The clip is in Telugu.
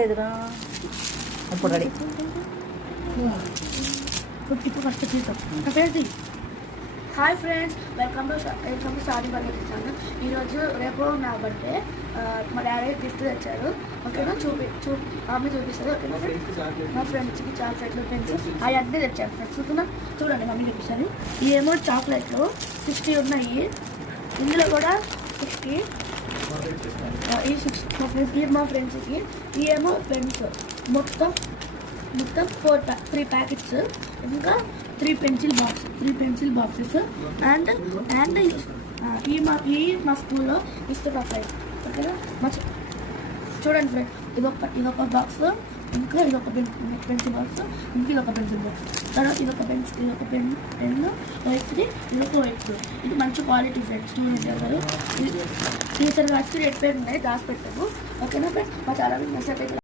లేదురా. ఇప్పుడు రెడీ. ఇప్పుడు ఫస్ట్ చూద్దాం. Hi friends, welcome to sorry birthday channel. ఈరోజు రేపు నా బర్త్డే. మా డాడీ గిఫ్ట్ తెచ్చారు. ఓకేనా, ఆమె చూపిస్తారు. ఓకేనా ఫ్రెండ్స్, మా ఫ్రెండ్స్కి చాక్లెట్లు, పెన్స్ అవన్నీ తెచ్చారు ఫ్రెండ్స్. చూడండి, మమ్మీ చూపిస్తాను. ఇవేమో చాక్లెట్లు 60 ఉన్నాయి. ఇందులో కూడా 60. ఈ 60 మా ఫ్రెండ్స్కి. ఇవేమో పెన్స్ మొత్తం 3 ప్యాకెట్స్, ఇంకా 3 పెన్సిల్ బాక్సెస్ అండ్ ఈ మా స్కూల్లో ఇస్తున్న ఫ్రెండ్. ఓకేనా, చూడండి ఫ్రెండ్, ఇదొక బాక్స్, ఇంకా ఇదొక పెన్సిల్ బాక్స్, ఇంకా ఇదొక పెన్సిల్ బాక్స్, తర్వాత ఇదొక పెన్, వైట్ది, ఇదొక వైట్. ఇది మంచి క్వాలిటీ ఫ్రెండ్స్. స్టూడెంట్ గారు టీచర్ గారికి రెడ్ పెన్ ఉన్నాయి, దాచి పెట్టాము. ఓకేనా ఫ్రెండ్స్, మా ఛానల్ మెసేజ్